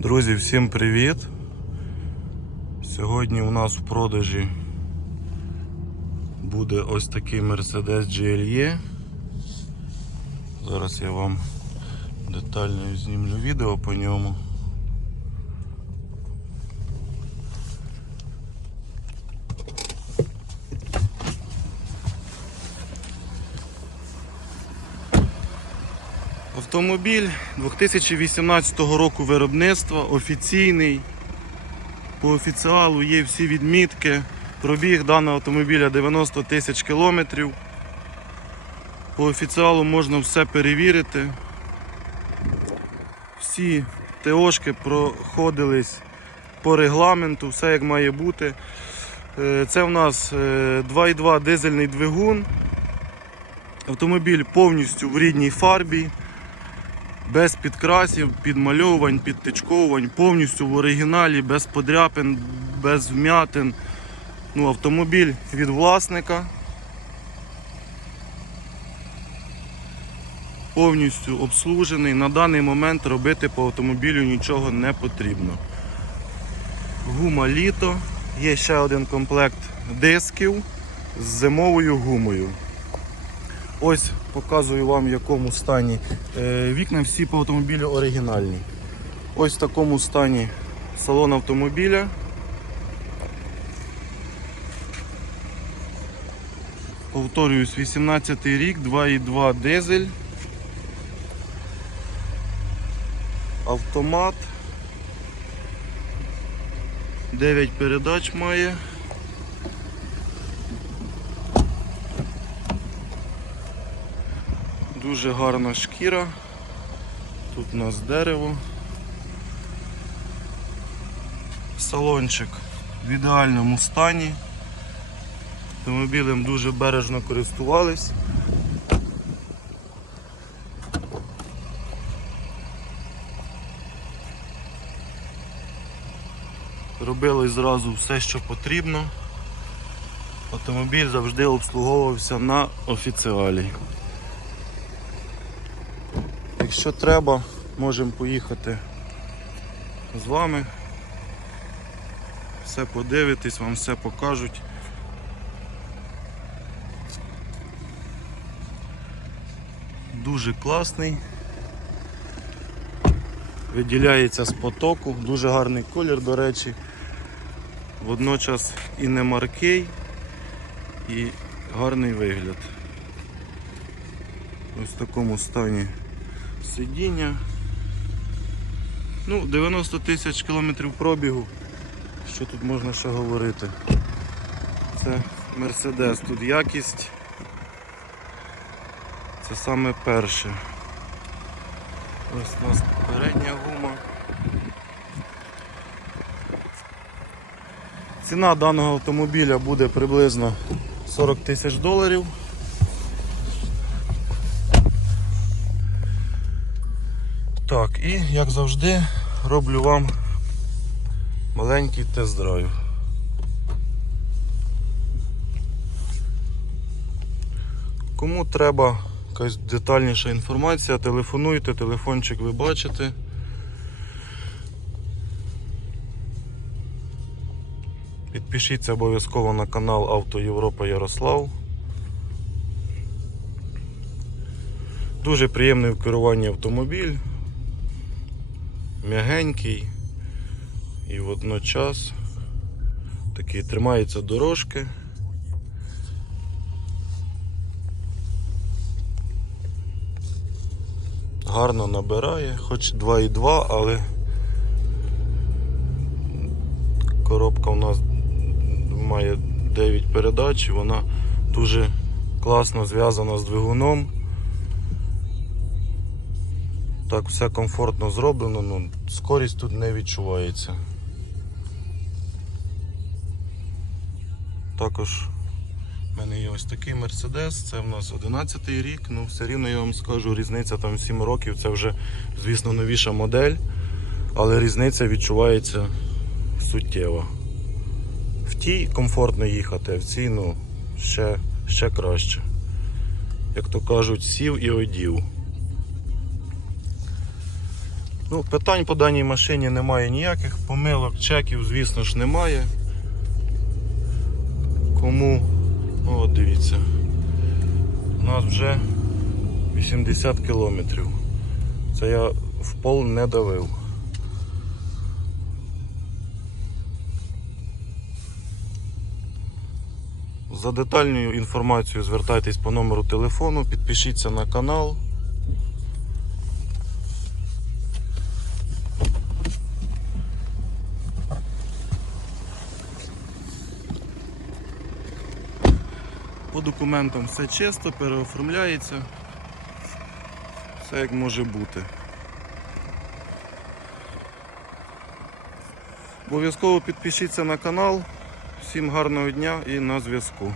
Друзі, всім привіт! Сьогодні у нас в продажі буде ось такий Mercedes GLE. Зараз я вам детально знімлю відео по ньому. Автомобіль 2018 року виробництва, офіційний. По офіціалу є всі відмітки. Пробіг даного автомобіля 90 тисяч кілометрів. По офіціалу можна все перевірити. Всі ТОшки проходились по регламенту, все як має бути. Е, Це в нас е, 2.2 дизельний двигун. Автомобіль повністю в рідній фарбі без підкрасів, підмальовувань, підтичковувань, повністю в оригіналі, без подряпин, без вмятин. Ну, автомобіль від власника. Повністю обслужений. На даний момент робити по автомобілю нічого не потрібно. Гума літо. Є ще один комплект дисків з зимовою гумою. Ось показую вам в якому стані. Е, Вікна всі по автомобілю оригінальні. Ось в такому стані салон автомобіля. Повторююсь, 18 рік, 2,2 дизель. Автомат. 9 передач має. Дуже гарна шкіра. Тут у нас дерево. Салончик в ідеальному стані. Автомобілем дуже бережно користувались. Робили зразу все, що потрібно. Автомобіль завжди обслуговувався на офіціалі. Якщо треба, можемо поїхати з вами. Все подивитись, вам все покажуть. Дуже класний. Виділяється з потоку, дуже гарний колір, до речі. Водночас і не маркий, і гарний вигляд. Ось в такому стані сидіння. Ну, 90 тисяч кілометрів пробігу. Що тут можна ще говорити? Це Мерседес, тут якість. Це саме перше. Ось у нас передня гума. Ціна даного автомобіля буде приблизно 40 тисяч доларів. Так, і як завжди роблю вам маленький тест-драйв. Кому треба якась детальніша інформація, телефонуйте, телефончик ви бачите. Підпишіться обов'язково на канал Авто Європа Ярослав. Дуже приємний в керуванні автомобіль, м'ягенький і водночас такий тримається дорожки. Гарно набирає, хоч 2,2, але коробка у нас має 9 передач вона дуже класно зв'язана з двигуном. Так, все комфортно зроблено, ну, скорість тут не відчувається. Також в мене є ось такий Мерседес, це в нас 11 рік, ну все рівно я вам скажу, різниця там 7 років, це вже, звісно, новіша модель, але різниця відчувається суттєво. В тій комфортно їхати, а в цій ну, ще, ще краще. Як то кажуть, сів і одів. Ну, питань по даній машині немає ніяких, помилок, чеків, звісно ж, немає. Кому, о, дивіться, у нас вже 80 кілометрів. Це я в пол не давив. За детальною інформацією звертайтесь по номеру телефону, підпишіться на канал. По документам все чисто, переоформляється. Все як може бути. Обов'язково підпишіться на канал. Всім гарного дня і на зв'язку.